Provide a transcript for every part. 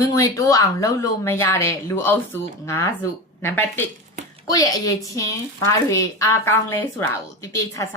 ဝင်ငွေတိုးအောင်လှုပ်လို့မရတဲ့လူအုပ်စု9စုနံပါတ်1ကိုယ့်ရဲ့အရေးချင်းဘာတွေအားကောင်းလဲဆိုတာကိုတိတိကျကျ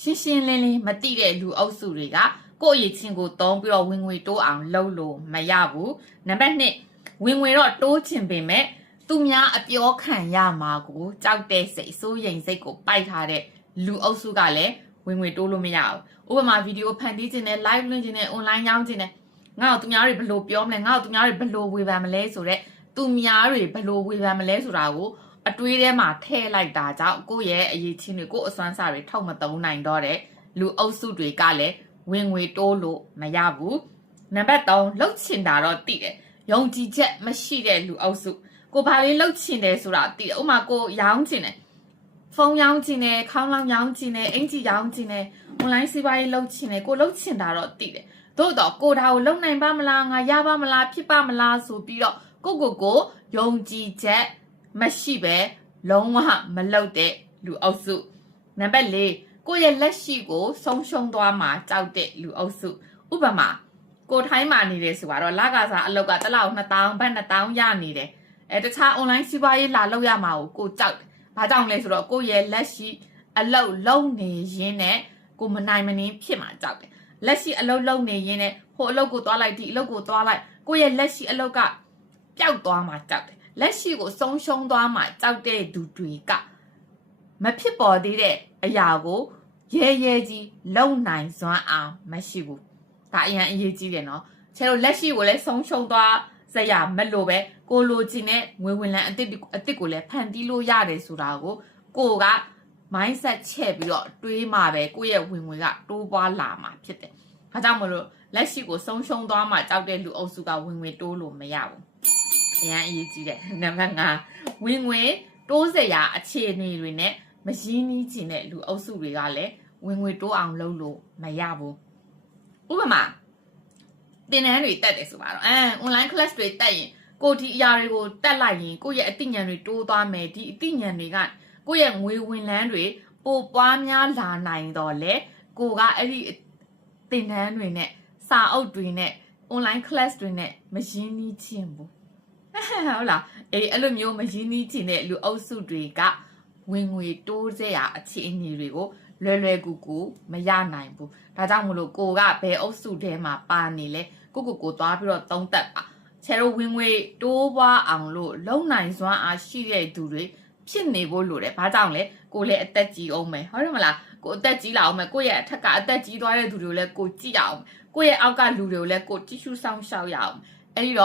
ရှင်းရှင်းလင်းလင်းမသိတဲ့လူအုပ်စုတွေကကိုယ့်အရေးချင်းကိုတုံးပြီးတော့ဝင်ငွေတိုးအောင်လှုပ်လို့မရဘူးနံပါတ်2ဝင်ငွေတော့တိုးချင်ပေမဲ့သူများအပြောခံရမှာကိုကြောက်တဲ့စိတ်စိုးရိမ်စိတ်ကိုပိုက်ထားတဲ့လူအုပ်စုကလည်းဝင်ငွေတိုးလို့မရဘူးဥပမာဗီဒီယိုဖန်တီးခြင်းနဲ့ live လွှင့်ခြင်းနဲ့ online ရောင်းခြင်းနဲ့ငါ့ကိုသူများတွေဘယ်လိုပြောမလဲငါ့ကိုသူများတွေဘယ်လိုဝေဖန်မလဲဆိုတော့သူများတွေဘယ်လိုဝေဖန်မလဲဆိုတာကိုအတွေးထဲမှာထည့်လိုက်တာကြောင့်ကိုယ့်ရဲ့အရေးချင်းတွေကိုယ့်အစွမ်းစားတွေထောက်မသုံးနိုင်တော့တဲ့လူအုပ်စုတွေကလည်းဝင်ငွေတိုးလို့မရဘူးနံပါတ်3လှုပ်ချင်တာတော့သိတယ်ယုံကြည်ချက်မရှိတဲ့လူအုပ်စုကိုဘာလေးလှုပ်ချင်တယ်ဆိုတာသိတယ်ဥပမာကိုရောင်းချင်တယ်ဖုန်းရောင်းချင်တယ်ခေါင်းလောင်းရောင်းချင်တယ်အင်ဂျီရောင်းချင်တယ် online စီးပွားရေးလှုပ်ချင်တယ်ကိုလှုပ်ချင်တာတော့သိတယ်သို့တော့ကိုဒါကိုလုံနိုင်ပါမလားငါရပါမလားဖြစ်ပါမလားဆိုပြီးတော့ကိုယုံကြည်ချက်မရှိပဲလုံးဝမလုပ်တဲ့လူအုပ်စုနံပါတ်4ကိုရဲ့လက်ရှိကိုဆုံးရှုံးသွားမှာကြောက်တဲ့လူအုပ်စုဥပမာကိုထိုင်းမှာနေတယ်ဆိုတော့လကစားအလောက်ကတစ်လောက်2000ဘတ်2000ရနေတယ်တခြား online စီးပွားရေးလာလုပ်ရမှာကိုကြောက်တယ်ဘာကြောင့်လဲဆိုတော့ကိုရဲ့လက်ရှိအလုပ်လုပ်နေရင်းနဲ့ကိုမနိုင်မနှင်းဖြစ်မှာကြောက်တယ်လက်ရှိအလုပ်လုပ်နေရင်းနဲ့ဟိုအလုပ်ကိုသွားလိုက်ဒီအလုပ်ကိုသွားလိုက်ကိုရဲ့လက်ရှိအလုပ်ကပျောက်သွားမှာကြောက်တယ်လက်ရှိကိုဆုံးရှုံးသွားမှာကြောက်တဲ့သူတွေကမဖြစ်ပေါ်သေးတဲ့အရာကိုရဲရဲကြီးလုံနိုင်စွမ်းအောင်မရှိဘူးဒါအရင်အရေးကြီးတယ်နော်ချဲတို့လက်ရှိကိုလည်းဆုံးရှုံးသွားစရာမလိုပဲကိုလိုချင်တဲ့ငွေဝင်လန်းအစ်ကိုလည်းဖန်တီးလို့ရတယ်ဆိုတာကိုကmindset ချက်ပြီးတော့တွေးမှပဲကိုယ့်ရဲ့ဝင်ငွေကတိုးပွားလာမှာဖြစ်တယ်။ဒါကြောင့်မလို့လက်ရှိကိုဆုံးရှုံးသွားမှကြောက်တဲ့လူအုပ်စုကဝင်ငွေတိုးလို့မရဘူး။အရင်အရေးကြီးတယ်။နံပါတ်5ဝင်ငွေတိုးစရာအခြေအနေတွေနဲ့မရင်းနှီးချင်တဲ့လူအုပ်စုတွေကလည်းဝင်ငွေတိုးအောင်လုပ်လို့မရဘူး။ဥပမာသင်တန်းတွေတက်တယ်ဆိုပါတော့online class တွေတက်ရင်ကိုဒီအရာတွေကိုတက်လိုက်ရင်ကိုယ့်ရဲ့အသိဉာဏ်တွေတိုးသွားမယ်ဒီအသိဉာဏ်တွေကကိုယ့်ရဲ့ငွေဝင်လန်းတွေပိုပွားများလာနိုင်တော့လေကိုကအဲ့ဒီသင်တန်းတွေနဲ့စာအုပ်တွေနဲ့ online class တွေနဲ့မရင်းနှီးခြင်းဘူးဟုတ်လားအဲ့လိုမျိုးမရင်းနှီးခြင်းတဲ့လူအုပ်စုတွေကဝင်ငွေတိုးစရာအခြေအနေတွေကိုလွယ်ကူကူမရနိုင်ဘူးဒါကြောင့်မလို့ကိုကဘယ်အုပ်စုထဲမှာပါနေလဲကိုသွားပြီးတော့သုံးသပ်ပါချဲတို့ဝင်ငွေတိုးပွားအောင်လို့လုံနိုင်စွမ်းအားရှိတဲ့သူတွေဖြစ်နေဖို့လိုတယ်။ဘာကြောင့်လဲ။ကိုလည်းအသက်ကြီးအောင်မယ်။ဟုတ်တယ်မလား။ကိုအသက်ကြီးလာအောင်မယ်။ကိုရဲ့အထက်ကအသက်ကြီးသွားတဲ့သူတွေကိုလည်းကိုကြည့်ရအောင်။ကိုရဲ့အောက်ကလူတွေကိုလည်းကိုကြည့်ရှုဆောင်ရှောက်ရအောင်။အဲဒီတော့